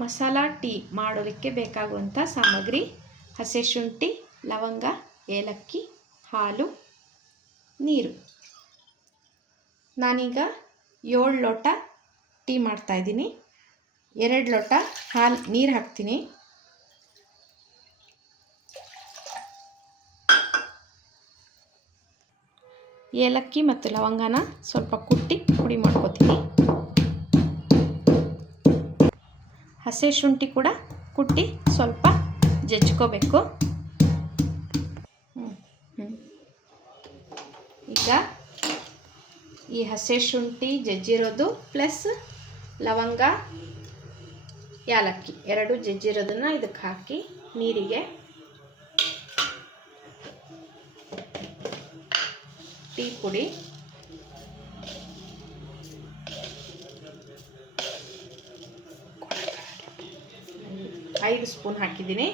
Masala tea ಮಾಡೋದಕ್ಕೆ ಬೇಕಾಗುವಂಥ ಸಾಮಗ್ರಿ: ಹಸಿ ಶುಂಠಿ, ಲವಂಗ, ಏಲಕ್ಕಿ, ಹಾಲು, ನೀರು. ನಾನೀಗ 7 ಲೋಟ ಟೀ ಮಾಡ್ತಾಯಿದ್ದೀನಿ. 2 ಲೋಟ ನೀರು ಹಾಕ್ತೀನಿ. ಏಲಕ್ಕಿ ಮತ್ತು ಲವಂಗನ ಸ್ವಲ್ಪ ಕುಟ್ಟಿ ಪುಡಿ ಮಾಡ್ಕೊತೀನಿ. ಹಸಿ ಶುಂಠಿ ಕೂಡ ಕುಟ್ಟಿ ಸ್ವಲ್ಪ ಜಜ್ಕೋಬೇಕು. ಈಗ ಈ ಹಸಿ ಶುಂಠಿ ಜಜ್ಜಿರೋದು ಪ್ಲಸ್ ಲವಂಗ, ಏಲಕ್ಕಿ 2 ಜಜ್ಜಿರೋದನ್ನು ಇದಕ್ಕೆ ಹಾಕಿ ನೀರಿಗೆ ಟೀ ಪುಡಿ, ಐದು ಸ್ಪೂನ್ ಹಾಕಿದ್ದೀನಿ.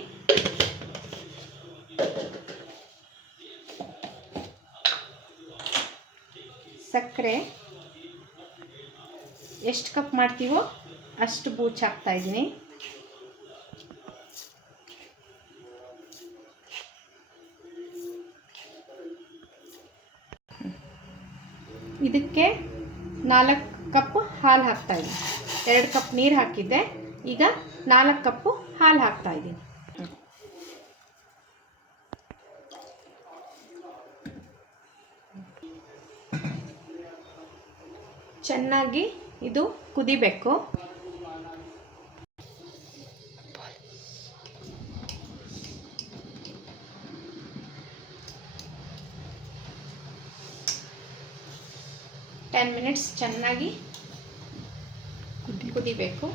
ಸಕ್ಕರೆ ಎಷ್ಟು ಕಪ್ ಮಾಡ್ತೀವೋ ಅಷ್ಟು ಬೂಚ್ ಹಾಕ್ತಾಯಿದ್ದೀನಿ. ಇದಕ್ಕೆ 4 ಕಪ್ ಹಾಲು ಹಾಕ್ತಾಯಿದ್ದೀನಿ. 2 ಕಪ್ ನೀರು ಹಾಕಿದ್ದೆ, ಈಗ 4 ಕಪ್ಪು ಹಾಲು ಹಾಕ್ತಾಯಿದ್ದೀನಿ. ಚೆನ್ನಾಗಿ ಇದು ಕುದಿಬೇಕು. ಟೆನ್ ಮಿನಿಟ್ಸ್ ಚೆನ್ನಾಗಿ ಕುದಿಬೇಕು.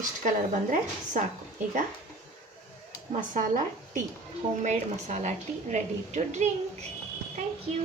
ಇಷ್ಟು ಕಲರ್ ಬಂದರೆ ಸಾಕು. ಈಗ masala tea, homemade masala tea ready to drink. Thank you.